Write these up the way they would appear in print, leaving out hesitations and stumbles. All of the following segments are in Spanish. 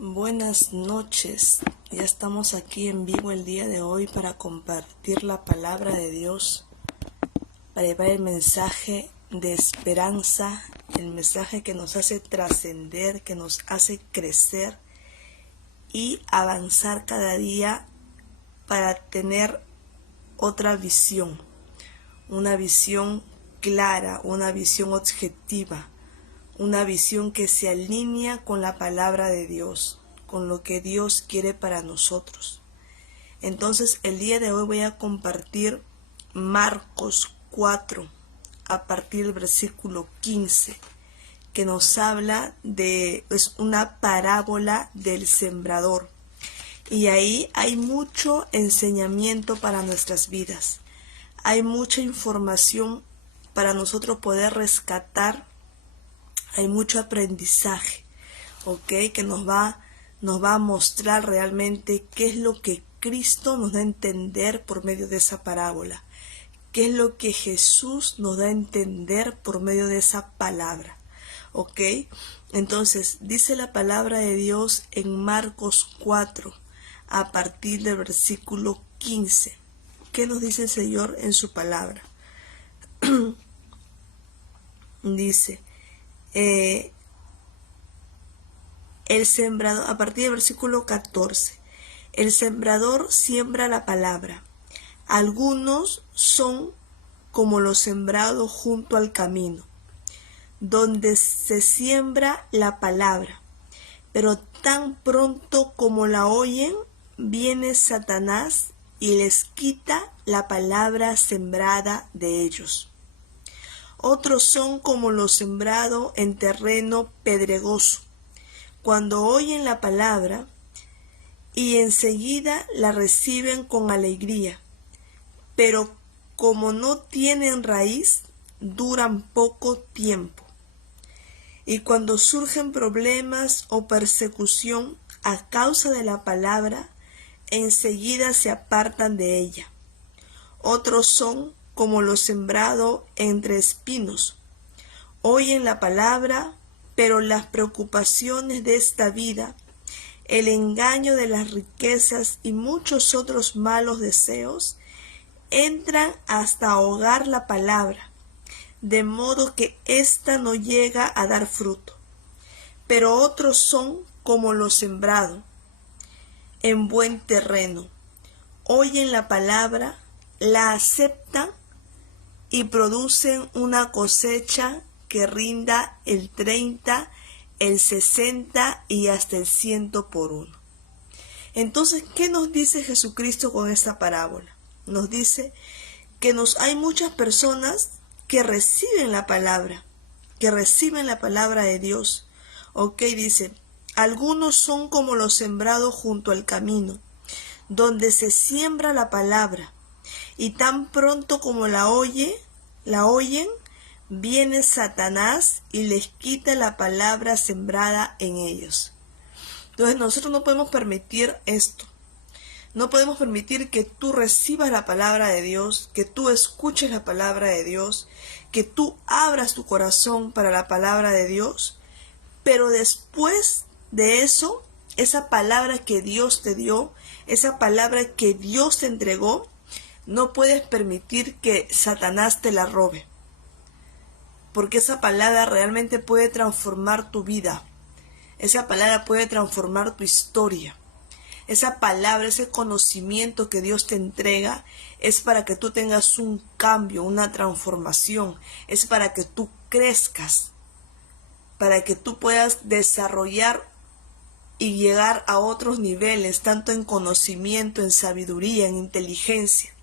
Buenas noches, ya estamos aquí en vivo el día de hoy para compartir la palabra de Dios, para llevar el mensaje de esperanza, el mensaje que nos hace trascender, que nos hace crecer y avanzar cada día para tener otra visión, una visión clara, una visión objetiva, una visión que se alinea con la palabra de Dios, con lo que Dios quiere para nosotros. Entonces, el día de hoy voy a compartir Marcos 4, a partir del versículo 15, que nos habla es una parábola del sembrador. Y ahí hay mucho enseñamiento para nuestras vidas. Hay mucha información para nosotros poder rescatar. Hay mucho aprendizaje, ¿ok? Que nos va a mostrar realmente qué es lo que Cristo nos da a entender por medio de esa parábola. Qué es lo que Jesús nos da a entender por medio de esa palabra, ¿ok? Entonces, dice la palabra de Dios en Marcos 4, a partir del versículo 15. ¿Qué nos dice el Señor en su palabra? Dice... el sembrador, a partir del versículo 14, el sembrador siembra la palabra. Algunos son como los sembrados junto al camino, donde se siembra la palabra, pero tan pronto como la oyen, viene Satanás y les quita la palabra sembrada de ellos. Otros son como lo sembrado en terreno pedregoso. Cuando oyen la palabra y enseguida la reciben con alegría, pero como no tienen raíz, duran poco tiempo. Y cuando surgen problemas o persecución a causa de la palabra, enseguida se apartan de ella. Otros son como lo sembrado entre espinos. Oyen la palabra, pero las preocupaciones de esta vida, el engaño de las riquezas y muchos otros malos deseos entran hasta ahogar la palabra, de modo que ésta no llega a dar fruto. Pero otros son como lo sembrado en buen terreno. Oyen la palabra, la aceptan y producen una cosecha que rinda el 30, el 60 y hasta el 100 por uno. Entonces, ¿qué nos dice Jesucristo con esta parábola? Nos dice que hay muchas personas que reciben la palabra de Dios. Ok, dice, algunos son como los sembrados junto al camino, donde se siembra la palabra, y tan pronto como la oyen, viene Satanás y les quita la palabra sembrada en ellos. Entonces nosotros no podemos permitir esto. No podemos permitir que tú recibas la palabra de Dios, que tú escuches la palabra de Dios, que tú abras tu corazón para la palabra de Dios, pero después de eso, esa palabra que Dios te dio, esa palabra que Dios te entregó, no puedes permitir que Satanás te la robe. Porque esa palabra realmente puede transformar tu vida. Esa palabra puede transformar tu historia. Esa palabra, ese conocimiento que Dios te entrega, es para que tú tengas un cambio, una transformación. Es para que tú crezcas. Para que tú puedas desarrollar y llegar a otros niveles, tanto en conocimiento, en sabiduría, en inteligencia.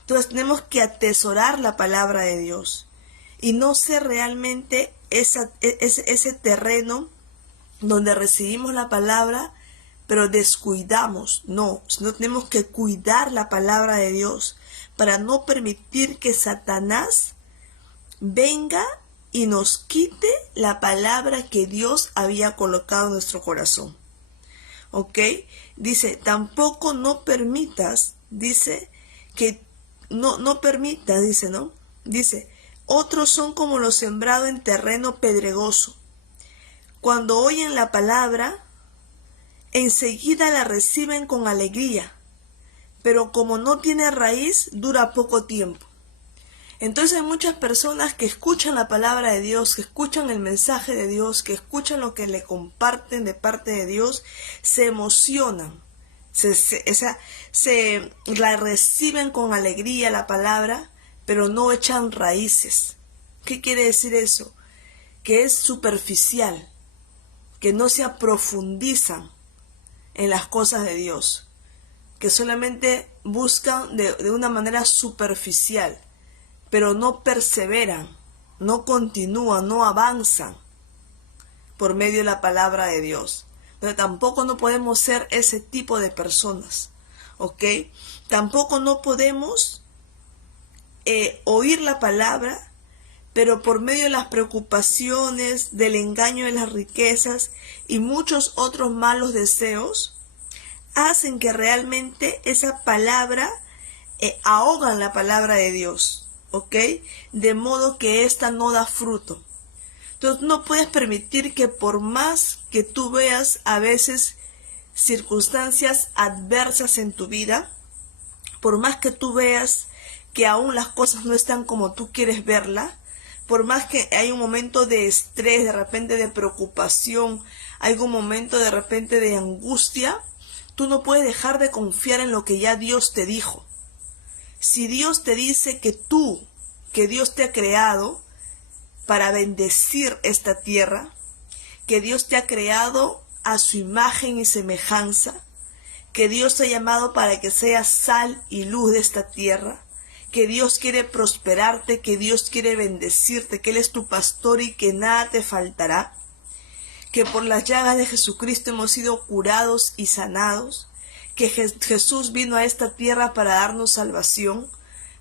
Entonces tenemos que atesorar la palabra de Dios y no ser realmente ese terreno donde recibimos la palabra, pero descuidamos. No tenemos que cuidar la palabra de Dios para no permitir que Satanás venga y nos quite la palabra que Dios había colocado en nuestro corazón. ¿Ok? Dice, tampoco no permitas, dice, que no permitas, dice, ¿no? Dice, otros son como los sembrados en terreno pedregoso. Cuando oyen la palabra, enseguida la reciben con alegría, pero como no tiene raíz, dura poco tiempo. Entonces hay muchas personas que escuchan la palabra de Dios, que escuchan el mensaje de Dios, que escuchan lo que le comparten de parte de Dios, se emocionan, se la reciben con alegría la palabra, pero no echan raíces. ¿Qué quiere decir eso? Que es superficial, que no se aprofundizan en las cosas de Dios, que solamente buscan de una manera superficial, pero no perseveran, no continúan, no avanzan por medio de la palabra de Dios. Pero tampoco no podemos ser ese tipo de personas, ¿ok? Tampoco no podemos oír la palabra, pero por medio de las preocupaciones, del engaño de las riquezas y muchos otros malos deseos, hacen que realmente esa palabra ahogan la palabra de Dios, ¿ok? De modo que ésta no da fruto. Entonces no puedes permitir que por más que tú veas a veces circunstancias adversas en tu vida, por más que tú veas que aún las cosas no están como tú quieres verlas, por más que hay un momento de estrés, de repente de preocupación, hay un momento de repente de angustia, tú no puedes dejar de confiar en lo que ya Dios te dijo. Si Dios te dice que Dios te ha creado para bendecir esta tierra, que Dios te ha creado a su imagen y semejanza, que Dios te ha llamado para que seas sal y luz de esta tierra, que Dios quiere prosperarte, que Dios quiere bendecirte, que Él es tu pastor y que nada te faltará, que por las llagas de Jesucristo hemos sido curados y sanados, que Jesús vino a esta tierra para darnos salvación,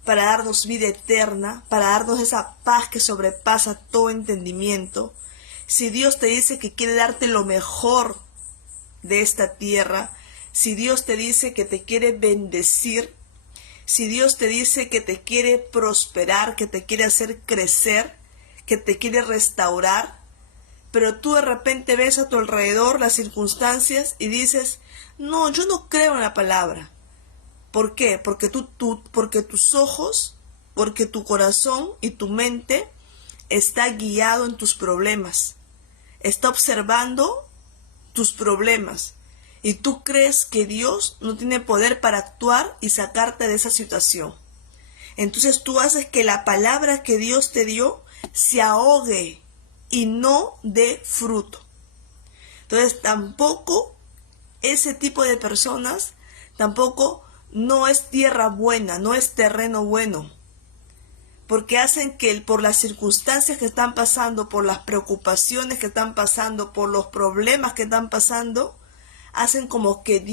para darnos vida eterna, para darnos esa paz que sobrepasa todo entendimiento. Si Dios te dice que quiere darte lo mejor de esta tierra, si Dios te dice que te quiere bendecir, si Dios te dice que te quiere prosperar, que te quiere hacer crecer, que te quiere restaurar, pero tú de repente ves a tu alrededor las circunstancias y dices, no, yo no creo en la palabra. ¿Por qué? Porque porque tus ojos, porque tu corazón y tu mente está guiado en tus problemas, está observando tus problemas, y tú crees que Dios no tiene poder para actuar y sacarte de esa situación. Entonces tú haces que la palabra que Dios te dio se ahogue y no dé fruto. Entonces tampoco ese tipo de personas, tampoco no es tierra buena, no es terreno bueno, porque hacen que por las circunstancias que están pasando, por las preocupaciones que están pasando, por los problemas que están pasando, hacen como que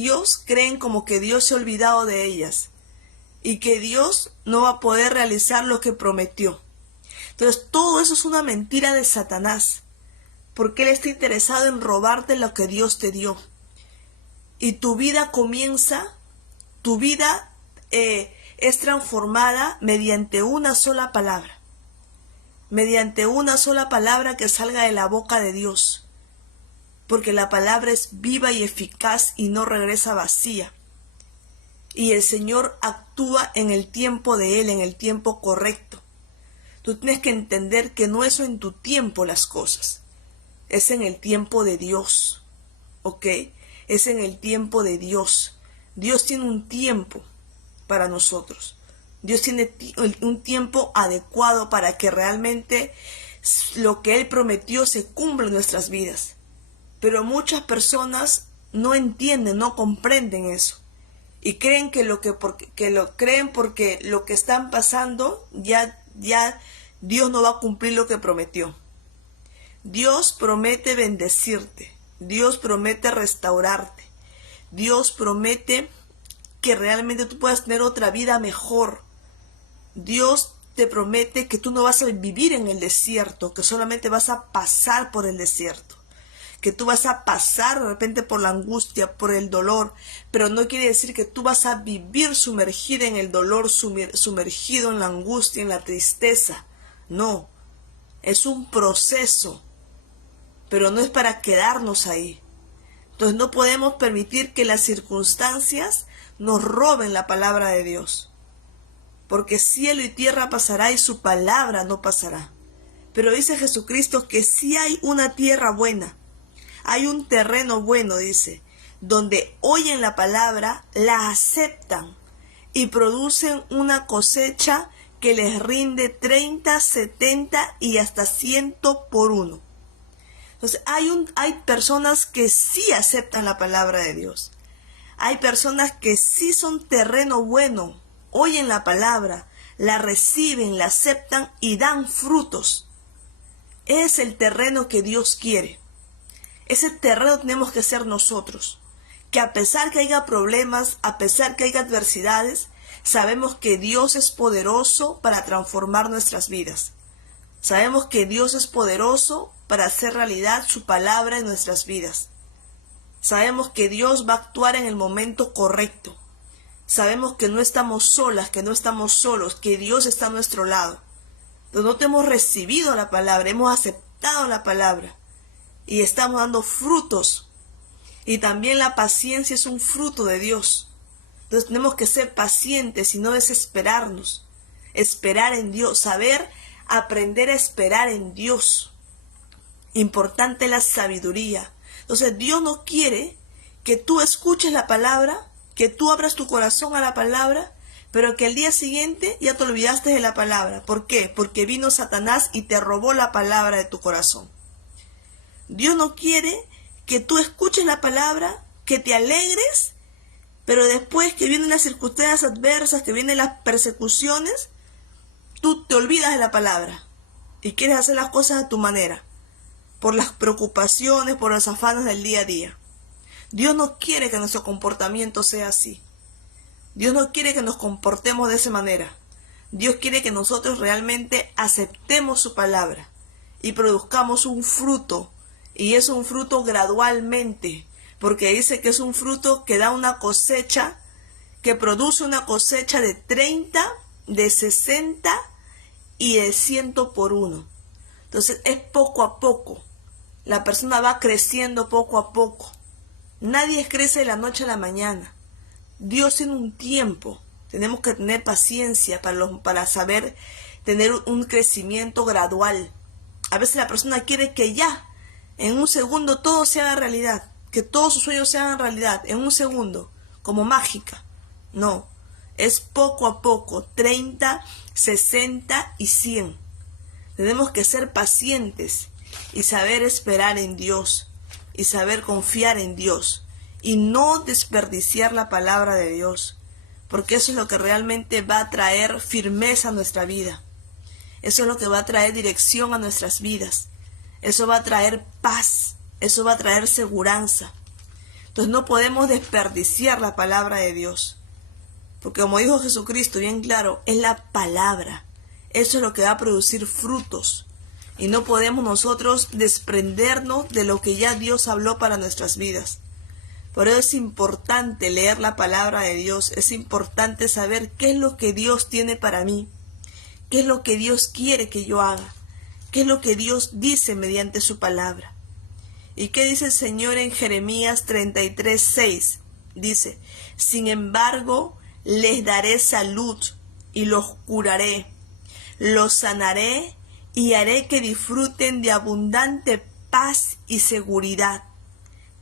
creen como que Dios se ha olvidado de ellas y que Dios no va a poder realizar lo que prometió. Entonces todo eso es una mentira de Satanás, porque él está interesado en robarte lo que Dios te dio. Y tu vida es transformada mediante una sola palabra. Mediante una sola palabra que salga de la boca de Dios. Porque la palabra es viva y eficaz y no regresa vacía. Y el Señor actúa en el tiempo de Él, en el tiempo correcto. Tú tienes que entender que no es en tu tiempo las cosas. Es en el tiempo de Dios. ¿Ok? Es en el tiempo de Dios. Dios tiene un tiempo para nosotros. Dios tiene un tiempo adecuado para que realmente lo que Él prometió se cumpla en nuestras vidas. Pero muchas personas no entienden, no comprenden eso. Y creen porque lo que están pasando, ya Dios no va a cumplir lo que prometió. Dios promete bendecirte. Dios promete restaurarte. Dios promete que realmente tú puedas tener otra vida mejor. Dios te promete que tú no vas a vivir en el desierto, que solamente vas a pasar por el desierto, que tú vas a pasar de repente por la angustia, por el dolor, pero no quiere decir que tú vas a vivir sumergido en el dolor, sumergido en la angustia, en la tristeza. No, es un proceso, pero no es para quedarnos ahí. Entonces no podemos permitir que las circunstancias nos roben la palabra de Dios. Porque cielo y tierra pasará y su palabra no pasará. Pero dice Jesucristo que sí hay una tierra buena, hay un terreno bueno, dice, donde oyen la palabra, la aceptan y producen una cosecha que les rinde 30, 70 y hasta 100 por uno. Entonces hay personas que sí aceptan la palabra de Dios. Hay personas que sí son terreno bueno, oyen la palabra, la reciben, la aceptan y dan frutos. Es el terreno que Dios quiere. Ese terreno tenemos que ser nosotros. Que a pesar que haya problemas, a pesar que haya adversidades, sabemos que Dios es poderoso para transformar nuestras vidas. Sabemos que Dios es poderoso para hacer realidad su palabra en nuestras vidas. Sabemos que Dios va a actuar en el momento correcto. Sabemos que no estamos solas, que no estamos solos, que Dios está a nuestro lado. Nosotros hemos recibido la palabra, hemos aceptado la palabra y estamos dando frutos. Y también la paciencia es un fruto de Dios. Entonces tenemos que ser pacientes y no desesperarnos. Esperar en Dios, saber aprender a esperar en Dios. Importante la sabiduría. Entonces Dios no quiere que tú escuches la palabra, que tú abras tu corazón a la palabra, pero que el día siguiente ya te olvidaste de la palabra. ¿Por qué? Porque vino Satanás y te robó la palabra de tu corazón. Dios no quiere que tú escuches la palabra, que te alegres, pero después que vienen las circunstancias adversas, que vienen las persecuciones, tú te olvidas de la palabra y quieres hacer las cosas a tu manera, por las preocupaciones, por los afanes del día a día. Dios no quiere que nuestro comportamiento sea así. Dios no quiere que nos comportemos de esa manera. Dios quiere que nosotros realmente aceptemos su palabra y produzcamos un fruto. Y es un fruto gradualmente, porque dice que es un fruto que da una cosecha, que produce una cosecha de 30, de 60 y de 100 por uno. Entonces es poco a poco. La persona va creciendo poco a poco. Nadie crece de la noche a la mañana. Dios tiene un tiempo. Tenemos que tener paciencia para saber tener un crecimiento gradual. A veces la persona quiere que ya, en un segundo, todo se haga realidad. Que todos sus sueños se hagan realidad. En un segundo. Como mágica. No. Es poco a poco. 30, 60 y 100. Tenemos que ser pacientes y saber esperar en Dios. Y saber confiar en Dios. Y no desperdiciar la palabra de Dios. Porque eso es lo que realmente va a traer firmeza a nuestra vida. Eso es lo que va a traer dirección a nuestras vidas. Eso va a traer paz. Eso va a traer seguridad. Entonces no podemos desperdiciar la palabra de Dios. Porque como dijo Jesucristo bien claro, es la palabra. Eso es lo que va a producir frutos. Y no podemos nosotros desprendernos de lo que ya Dios habló para nuestras vidas. Por eso es importante leer la palabra de Dios. Es importante saber qué es lo que Dios tiene para mí. Qué es lo que Dios quiere que yo haga. Qué es lo que Dios dice mediante su palabra. ¿Y qué dice el Señor en Jeremías 33:6? Dice, sin embargo, les daré salud y los curaré. Los sanaré y haré que disfruten de abundante paz y seguridad.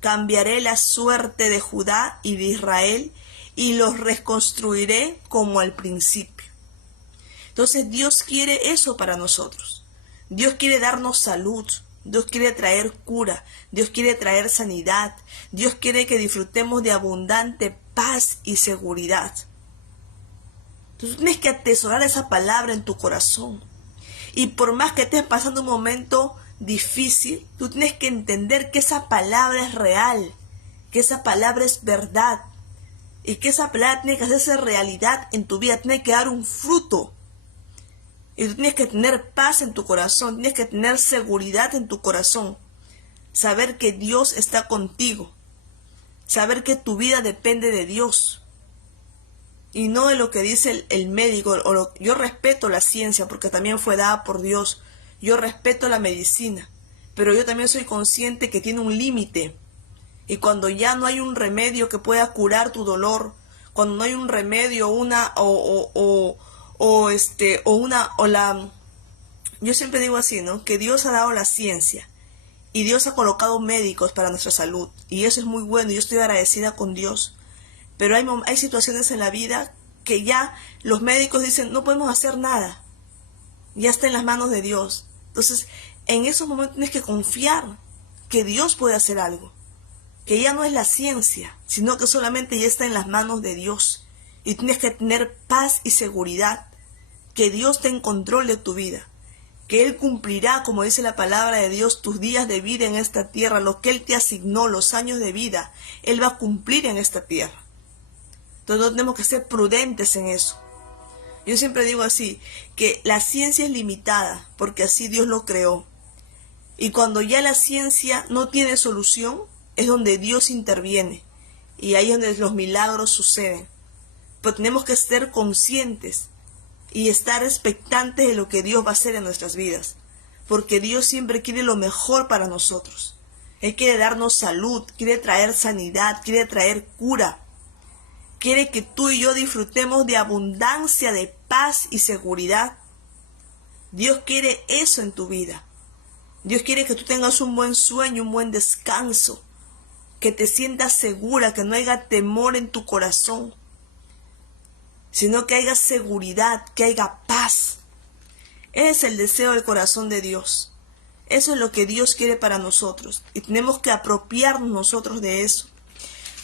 Cambiaré la suerte de Judá y de Israel y los reconstruiré como al principio. Entonces Dios quiere eso para nosotros. Dios quiere darnos salud. Dios quiere traer cura. Dios quiere traer sanidad. Dios quiere que disfrutemos de abundante paz y seguridad. Tú tienes que atesorar esa palabra en tu corazón. Y por más que estés pasando un momento difícil, tú tienes que entender que esa palabra es real, que esa palabra es verdad y que esa palabra tiene que hacerse realidad en tu vida, tiene que dar un fruto. Y tú tienes que tener paz en tu corazón, tienes que tener seguridad en tu corazón, saber que Dios está contigo, saber que tu vida depende de Dios y no de lo que dice el médico. Yo respeto la ciencia porque también fue dada por Dios. Yo respeto la medicina, pero yo también soy consciente que tiene un límite. Y cuando ya no hay un remedio que pueda curar tu dolor, cuando no hay un remedio, yo siempre digo así, ¿no? Que Dios ha dado la ciencia y Dios ha colocado médicos para nuestra salud, y eso es muy bueno, y yo estoy agradecida con Dios. Pero hay situaciones en la vida que ya los médicos dicen, no podemos hacer nada, ya está en las manos de Dios. Entonces, en esos momentos tienes que confiar que Dios puede hacer algo, que ya no es la ciencia, sino que solamente ya está en las manos de Dios. Y tienes que tener paz y seguridad, que Dios está en control de tu vida, que Él cumplirá, como dice la palabra de Dios, tus días de vida en esta tierra, lo que Él te asignó, los años de vida, Él va a cumplir en esta tierra. Entonces no tenemos que ser prudentes en eso. Yo siempre digo así, que la ciencia es limitada, porque así Dios lo creó. Y cuando ya la ciencia no tiene solución, es donde Dios interviene. Y ahí es donde los milagros suceden. Pero tenemos que ser conscientes y estar expectantes de lo que Dios va a hacer en nuestras vidas. Porque Dios siempre quiere lo mejor para nosotros. Él quiere darnos salud, quiere traer sanidad, quiere traer cura. Quiere que tú y yo disfrutemos de abundancia, de paz y seguridad. Dios quiere eso en tu vida. Dios quiere que tú tengas un buen sueño, un buen descanso, que te sientas segura, que no haya temor en tu corazón, sino que haya seguridad, que haya paz. Ese es el deseo del corazón de Dios. Eso es lo que Dios quiere para nosotros, y tenemos que apropiarnos nosotros de eso.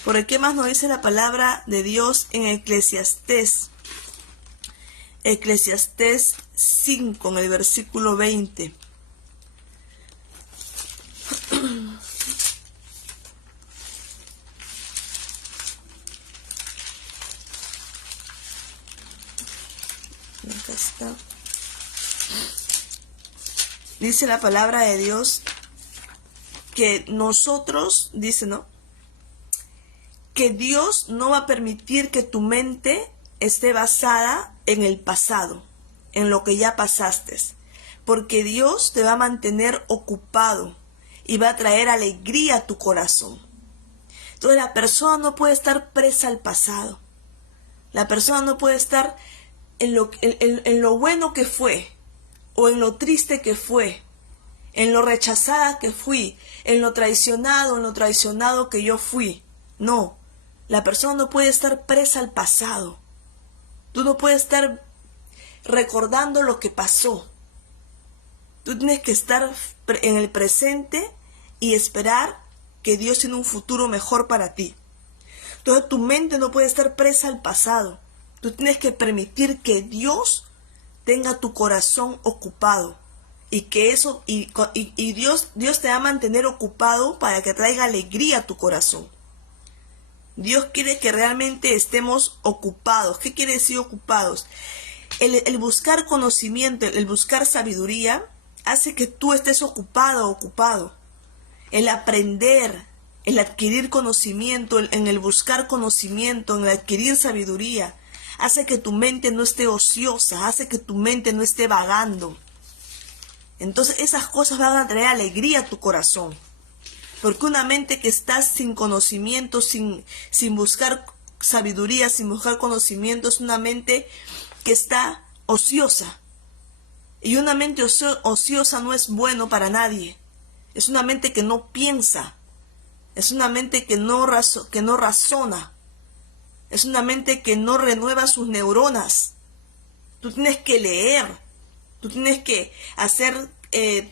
¿Por qué más nos dice la palabra de Dios en Eclesiastés? Eclesiastés 5, en el versículo 20. Acá está. Dice la palabra de Dios que nosotros, dice, ¿no?, que Dios no va a permitir que tu mente esté basada en el pasado, en lo que ya pasaste, porque Dios te va a mantener ocupado y va a traer alegría a tu corazón. Entonces la persona no puede estar presa al pasado. La persona no puede estar en lo bueno que fue, o en lo triste que fue, en lo rechazada que fui, en lo traicionado que yo fui. No. La persona no puede estar presa al pasado. Tú no puedes estar recordando lo que pasó. Tú tienes que estar en el presente y esperar que Dios tiene un futuro mejor para ti. Entonces tu mente no puede estar presa al pasado. Tú tienes que permitir que Dios tenga tu corazón ocupado. Y que eso, y Dios te va a mantener ocupado para que traiga alegría a tu corazón. Dios quiere que realmente estemos ocupados. ¿Qué quiere decir ocupados? El buscar conocimiento, el buscar sabiduría, hace que tú estés ocupado. El aprender, el adquirir conocimiento, en el buscar conocimiento, en el adquirir sabiduría, hace que tu mente no esté ociosa, hace que tu mente no esté vagando. Entonces esas cosas van a traer alegría a tu corazón. Porque una mente que está sin conocimiento, sin buscar sabiduría, sin buscar conocimiento, es una mente que está ociosa. Y una mente ociosa no es bueno para nadie. Es una mente que no piensa. Es una mente que no razona. Es una mente que no renueva sus neuronas. Tú tienes que leer. Tú tienes que hacer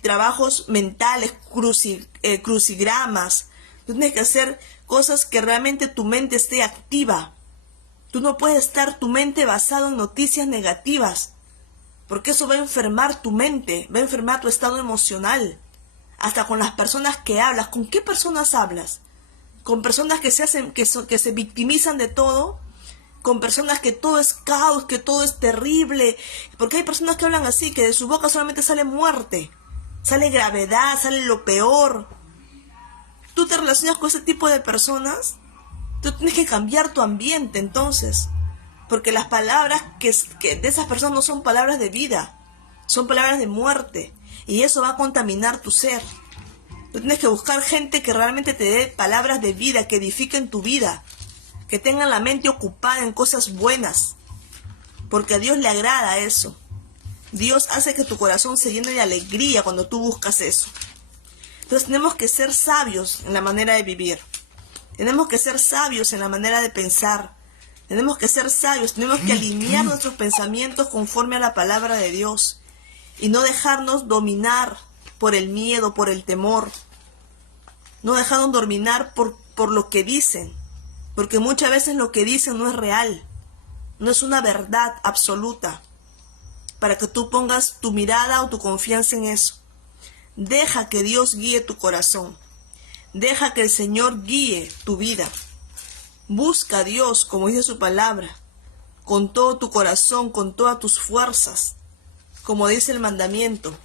trabajos mentales, crucigramas. Tú tienes que hacer cosas que realmente tu mente esté activa. Tú no puedes estar tu mente basado en noticias negativas, porque eso va a enfermar tu mente, va a enfermar tu estado emocional. Hasta con las personas que hablas. ¿Con qué personas hablas? Con personas que se victimizan de todo, con personas que todo es caos, que todo es terrible, porque hay personas que hablan así, que de su boca solamente sale muerte, sale gravedad, sale lo peor. Tú te relacionas con ese tipo de personas, tú tienes que cambiar tu ambiente entonces, porque las palabras que de esas personas no son palabras de vida, son palabras de muerte, y eso va a contaminar tu ser. Tú tienes que buscar gente que realmente te dé palabras de vida, que edifiquen tu vida, que tengan la mente ocupada en cosas buenas, porque a Dios le agrada eso. Dios hace que tu corazón se llene de alegría cuando tú buscas eso. Entonces tenemos que ser sabios en la manera de vivir. Tenemos que ser sabios en la manera de pensar. Tenemos que ser sabios, tenemos que alinear nuestros pensamientos conforme a la palabra de Dios y no dejarnos dominar por el miedo, por el temor. No dejarnos dominar por lo que dicen, porque muchas veces lo que dicen no es real, no es una verdad absoluta, para que tú pongas tu mirada o tu confianza en eso. Deja que Dios guíe tu corazón. Deja que el Señor guíe tu vida. Busca a Dios, como dice su palabra, con todo tu corazón, con todas tus fuerzas. Como dice el mandamiento,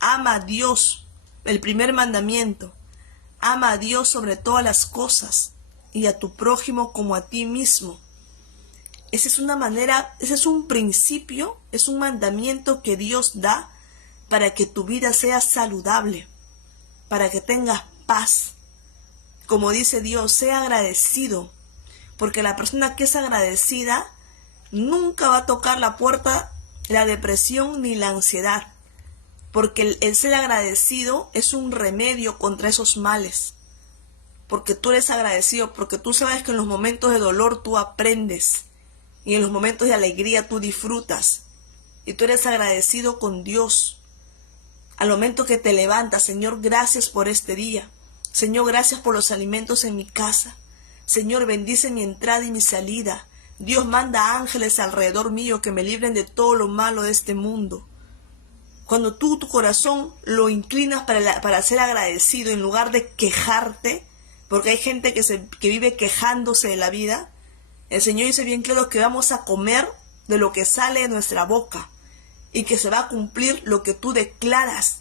ama a Dios, el primer mandamiento. Ama a Dios sobre todas las cosas y a tu prójimo como a ti mismo. Esa es una manera, ese es un principio, es un mandamiento que Dios da para que tu vida sea saludable, para que tengas paz. Como dice Dios, sea agradecido, porque la persona que es agradecida nunca va a tocar la puerta la depresión ni la ansiedad, porque el ser agradecido es un remedio contra esos males, porque tú eres agradecido, porque tú sabes que en los momentos de dolor tú aprendes y en los momentos de alegría tú disfrutas, y tú eres agradecido con Dios. Al momento que te levantas, Señor, gracias por este día. Señor, gracias por los alimentos en mi casa. Señor, bendice mi entrada y mi salida. Dios, manda ángeles alrededor mío que me libren de todo lo malo de este mundo. Cuando tú tu corazón lo inclinas para ser agradecido en lugar de quejarte, porque hay gente que vive quejándose de la vida, el Señor dice bien claro que vamos a comer de lo que sale de nuestra boca y que se va a cumplir lo que tú declaras.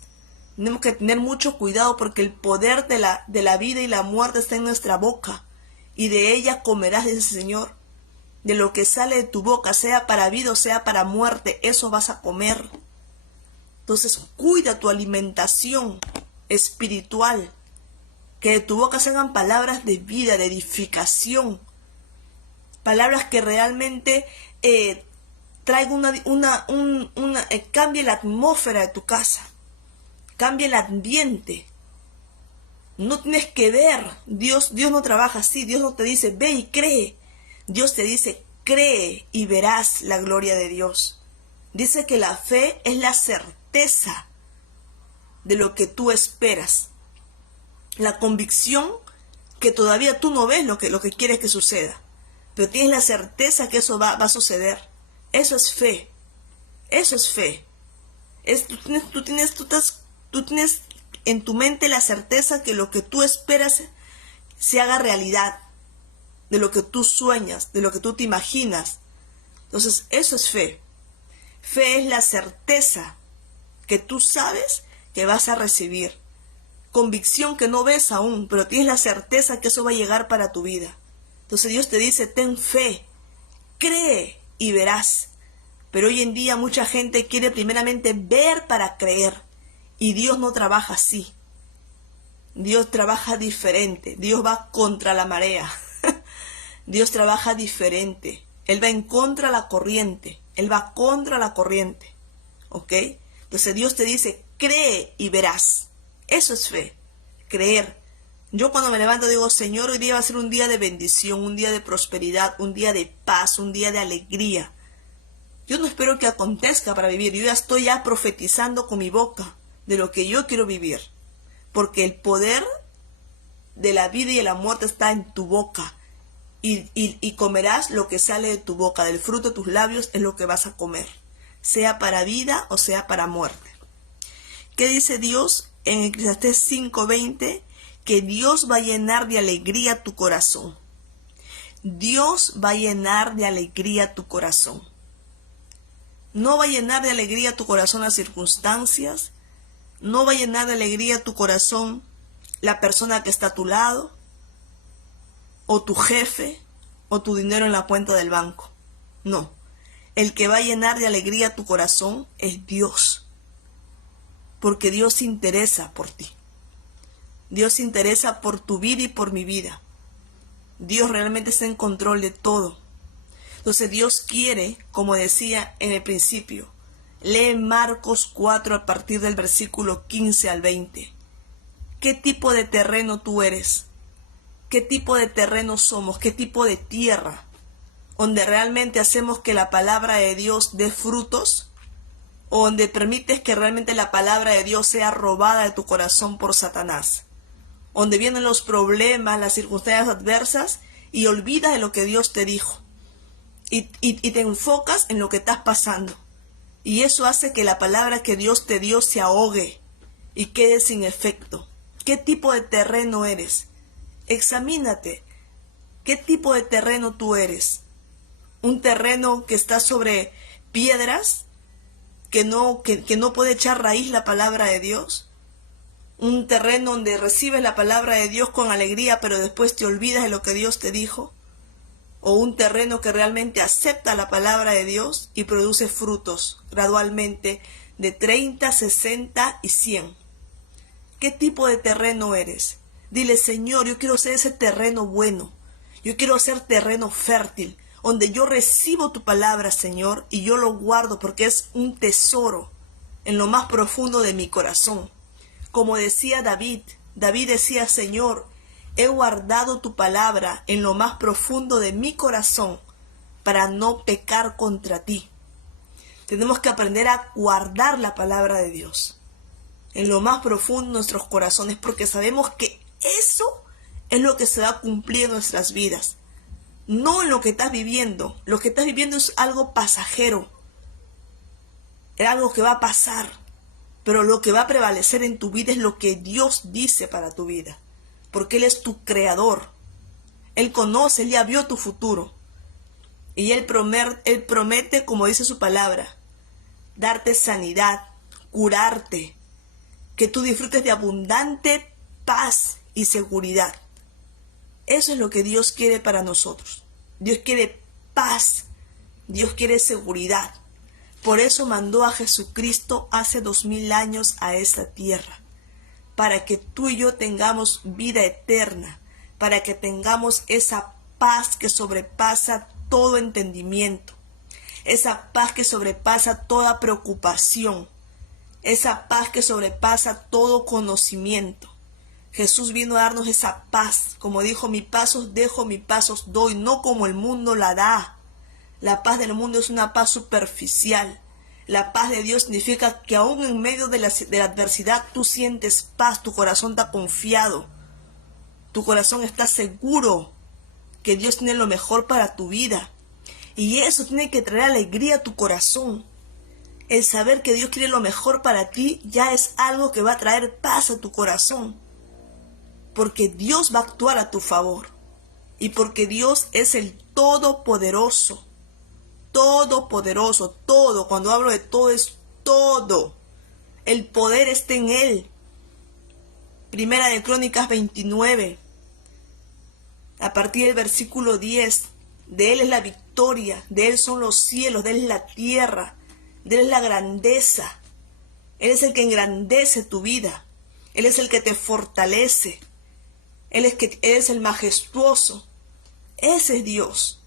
Tenemos que tener mucho cuidado porque el poder de la vida y la muerte está en nuestra boca y de ella comerás, dice el Señor. De lo que sale de tu boca, sea para vida o sea para muerte, eso vas a comer. Entonces cuida tu alimentación espiritual, que de tu boca salgan palabras de vida, de edificación, palabras que realmente traigan cambie la atmósfera de tu casa, cambie el ambiente. No tienes que ver, Dios no trabaja así, Dios no te dice ve y cree, Dios te dice cree y verás la gloria de Dios. Dice que la fe es la certeza de lo que tú esperas, la convicción que todavía tú no ves lo que quieres que suceda, pero tienes la certeza que eso va a suceder. Eso es fe. Eso es fe. Tú tienes en tu mente la certeza que lo que tú esperas se haga realidad, de lo que tú sueñas, de lo que tú te imaginas. Entonces, eso es fe. Fe es la certeza que tú sabes que vas a recibir. Convicción que no ves aún, pero tienes la certeza que eso va a llegar para tu vida. Entonces Dios te dice, ten fe, cree y verás. Pero hoy en día mucha gente quiere primeramente ver para creer. Y Dios no trabaja así. Dios trabaja diferente. Dios va contra la marea. Dios trabaja diferente. Él va en contra de la corriente. Él va contra la corriente. ¿Ok? Entonces Dios te dice, cree y verás. Eso es fe. Creer. Yo cuando me levanto digo, Señor, hoy día va a ser un día de bendición, un día de prosperidad, un día de paz, un día de alegría. Yo no espero que acontezca para vivir. Yo ya estoy profetizando con mi boca de lo que yo quiero vivir. Porque el poder de la vida y de la muerte está en tu boca. Y comerás lo que sale de tu boca. Del fruto de tus labios es lo que vas a comer. Sea para vida o sea para muerte. ¿Qué dice Dios en Eclesiastés 5:20? Que Dios va a llenar de alegría tu corazón. Dios va a llenar de alegría tu corazón. No va a llenar de alegría tu corazón las circunstancias. No va a llenar de alegría tu corazón la persona que está a tu lado, o tu jefe, o tu dinero en la cuenta del banco. No. El que va a llenar de alegría tu corazón es Dios. Porque Dios se interesa por ti. Dios se interesa por tu vida y por mi vida. Dios realmente está en control de todo. Entonces Dios quiere, como decía en el principio, lee Marcos 4 a partir del versículo 15 al 20. ¿Qué tipo de terreno tú eres? ¿Qué tipo de terreno somos? ¿Qué tipo de tierra? ¿Donde realmente hacemos que la palabra de Dios dé frutos? ¿O donde permites que realmente la palabra de Dios sea robada de tu corazón por Satanás? Donde vienen los problemas, las circunstancias adversas y olvidas de lo que Dios te dijo. Y te enfocas en lo que estás pasando. Y eso hace que la palabra que Dios te dio se ahogue y quede sin efecto. ¿Qué tipo de terreno eres? Examínate. ¿Qué tipo de terreno tú eres? ¿Un terreno que está sobre piedras? ¿Que no puede echar raíz la palabra de Dios? ¿Un terreno donde recibes la palabra de Dios con alegría, pero después te olvidas de lo que Dios te dijo? ¿O un terreno que realmente acepta la palabra de Dios y produce frutos gradualmente de 30, 60 y 100? ¿Qué tipo de terreno eres? Dile, Señor, yo quiero ser ese terreno bueno. Yo quiero ser terreno fértil, donde yo recibo tu palabra, Señor, y yo lo guardo porque es un tesoro en lo más profundo de mi corazón. Como decía David decía, Señor, he guardado tu palabra en lo más profundo de mi corazón para no pecar contra ti. Tenemos que aprender a guardar la palabra de Dios en lo más profundo de nuestros corazones, porque sabemos que eso es lo que se va a cumplir en nuestras vidas. No en lo que estás viviendo. Lo que estás viviendo es algo pasajero. Es algo que va a pasar. Pero lo que va a prevalecer en tu vida es lo que Dios dice para tu vida. Porque Él es tu creador. Él conoce, Él ya vio tu futuro. Y Él promete, como dice su palabra, darte sanidad, curarte, que tú disfrutes de abundante paz y seguridad. Eso es lo que Dios quiere para nosotros. Dios quiere paz. Dios quiere seguridad. Por eso mandó a Jesucristo hace 2000 años a esta tierra. Para que tú y yo tengamos vida eterna. Para que tengamos esa paz que sobrepasa todo entendimiento. Esa paz que sobrepasa toda preocupación. Esa paz que sobrepasa todo conocimiento. Jesús vino a darnos esa paz, como dijo, mi paz os dejo, mi paz os doy, no como el mundo la da. La paz del mundo es una paz superficial. La paz de Dios significa que aún en medio de la adversidad tú sientes paz, tu corazón está confiado, tu corazón está seguro que Dios tiene lo mejor para tu vida. Y eso tiene que traer alegría a tu corazón. El saber que Dios quiere lo mejor para ti ya es algo que va a traer paz a tu corazón. Porque Dios va a actuar a tu favor. Y porque Dios es el Todopoderoso. Todopoderoso, todo. Cuando hablo de todo es todo. El poder está en Él. Primera de Crónicas 29. A partir del versículo 10. De Él es la victoria. De Él son los cielos. De Él es la tierra. De Él es la grandeza. Él es el que engrandece tu vida. Él es el que te fortalece. Él es el majestuoso. Ese es Dios.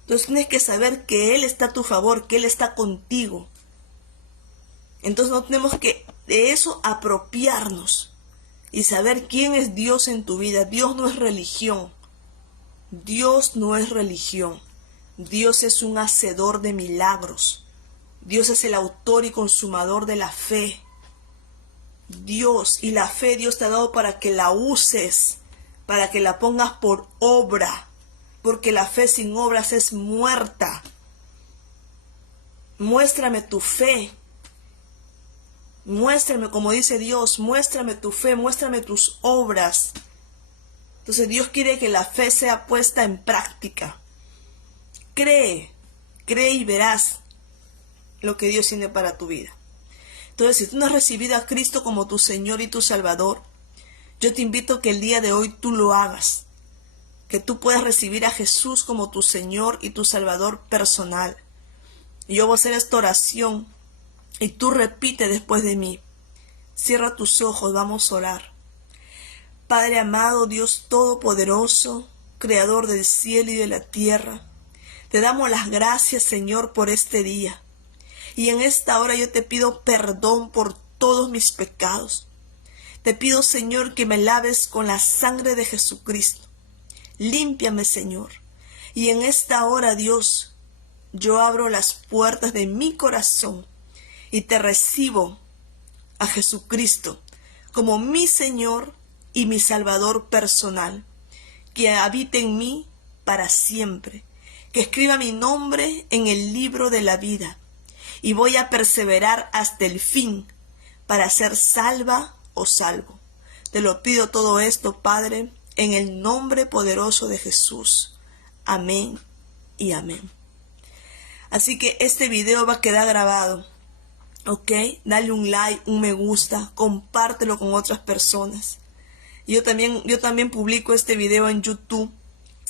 Entonces tienes que saber que Él está a tu favor, que Él está contigo. Entonces no tenemos que de eso apropiarnos y saber quién es Dios en tu vida. Dios no es religión. Dios no es religión. Dios es un hacedor de milagros. Dios es el autor y consumador de la fe. Dios y la fe Dios te ha dado para que la uses, para que la pongas por obra, porque la fe sin obras es muerta. Muéstrame tu fe. Muéstrame, como dice Dios, muéstrame tu fe, muéstrame tus obras. Entonces Dios quiere que la fe sea puesta en práctica. Cree y verás lo que Dios tiene para tu vida. Entonces, si tú no has recibido a Cristo como tu Señor y tu Salvador, yo te invito a que el día de hoy tú lo hagas. Que tú puedas recibir a Jesús como tu Señor y tu Salvador personal. Y yo voy a hacer esta oración y tú repite después de mí. Cierra tus ojos, vamos a orar. Padre amado, Dios todopoderoso, Creador del cielo y de la tierra, te damos las gracias, Señor, por este día. Y en esta hora yo te pido perdón por todos mis pecados. Te pido, Señor, que me laves con la sangre de Jesucristo. Límpiame, Señor. Y en esta hora, Dios, yo abro las puertas de mi corazón y te recibo a Jesucristo como mi Señor y mi Salvador personal, que habite en mí para siempre, que escriba mi nombre en el libro de la vida, y voy a perseverar hasta el fin para ser salva o salvo. Te lo pido todo esto, Padre, en el nombre poderoso de Jesús. Amén y amén. Así que este video va a quedar grabado, ¿ok? Dale un like, un me gusta, compártelo con otras personas. Yo también publico este video en YouTube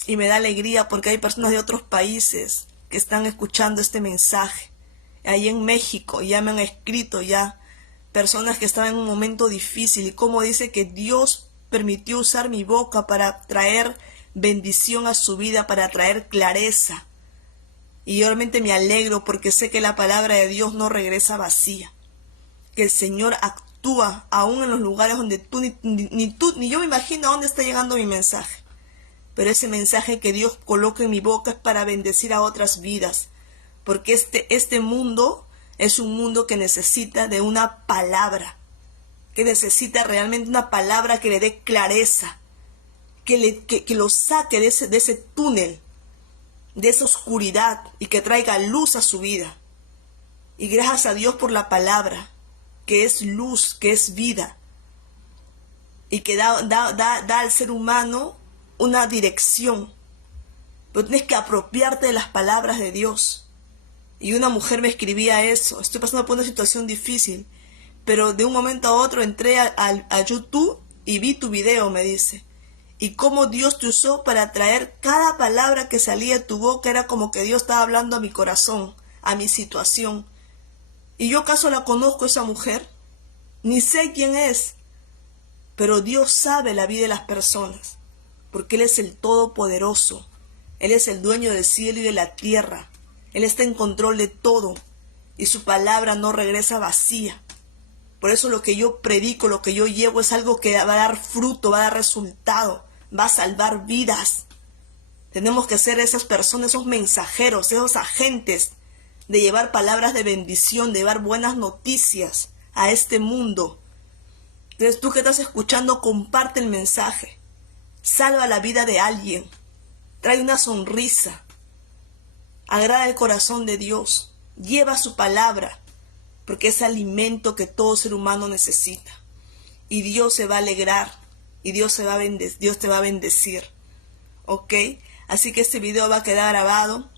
y me da alegría porque hay personas de otros países que están escuchando este mensaje. Ahí en México ya me han escrito personas que estaban en un momento difícil, y como dice que Dios permitió usar mi boca para traer bendición a su vida, para traer clareza. Y yo realmente me alegro porque sé que la palabra de Dios no regresa vacía, que el Señor actúa aún en los lugares donde tú ni yo me imagino a dónde está llegando mi mensaje. Pero ese mensaje que Dios coloca en mi boca es para bendecir a otras vidas, porque este mundo es un mundo que necesita de una palabra, que necesita realmente una palabra que le dé clareza, que lo saque de ese túnel, de esa oscuridad, y que traiga luz a su vida. Y gracias a Dios por la palabra, que es luz, que es vida, y que da al ser humano una dirección. Pero tienes que apropiarte de las palabras de Dios. Y una mujer me escribía eso: estoy pasando por una situación difícil, pero de un momento a otro entré a YouTube y vi tu video, me dice. Y cómo Dios te usó para traer cada palabra que salía de tu boca, era como que Dios estaba hablando a mi corazón, a mi situación. ¿Y yo acaso la conozco, esa mujer? Ni sé quién es. Pero Dios sabe la vida de las personas, porque Él es el Todopoderoso. Él es el dueño del cielo y de la tierra. Él está en control de todo, y su palabra no regresa vacía. Por eso lo que yo predico, lo que yo llevo, es algo que va a dar fruto, va a dar resultado, va a salvar vidas. Tenemos que ser esas personas, esos mensajeros, esos agentes de llevar palabras de bendición, de llevar buenas noticias a este mundo. Entonces, tú que estás escuchando, comparte el mensaje. Salva la vida de alguien. Trae una sonrisa. Agrada el corazón de Dios. Lleva su palabra, porque es alimento que todo ser humano necesita. Y Dios se va a alegrar, y Dios te va a bendecir. ¿Ok? Así que este video va a quedar grabado.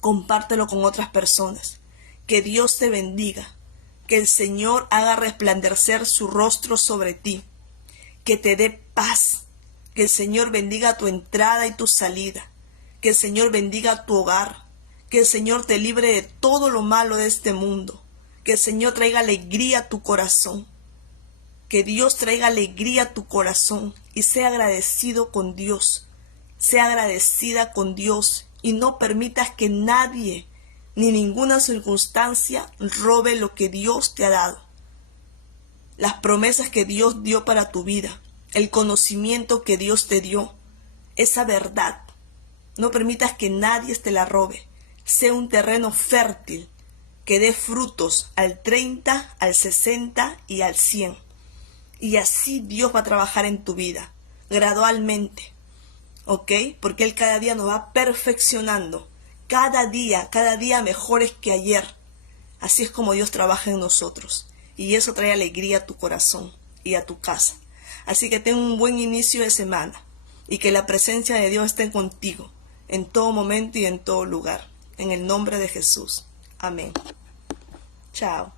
Compártelo con otras personas. Que Dios te bendiga. Que el Señor haga resplandecer su rostro sobre ti. Que te dé paz. Que el Señor bendiga tu entrada y tu salida. Que el Señor bendiga tu hogar. Que el Señor te libre de todo lo malo de este mundo. Que el Señor traiga alegría a tu corazón. Que Dios traiga alegría a tu corazón y sea agradecido con Dios. Sea agradecida con Dios y no permitas que nadie ni ninguna circunstancia robe lo que Dios te ha dado. Las promesas que Dios dio para tu vida, el conocimiento que Dios te dio, esa verdad. No permitas que nadie te la robe. Sea un terreno fértil que dé frutos al 30, al 60 y al 100. Y así Dios va a trabajar en tu vida, gradualmente. ¿Ok? Porque Él cada día nos va perfeccionando. Cada día mejores que ayer. Así es como Dios trabaja en nosotros. Y eso trae alegría a tu corazón y a tu casa. Así que ten un buen inicio de semana. Y que la presencia de Dios esté contigo, en todo momento y en todo lugar. En el nombre de Jesús. Amén. Chao.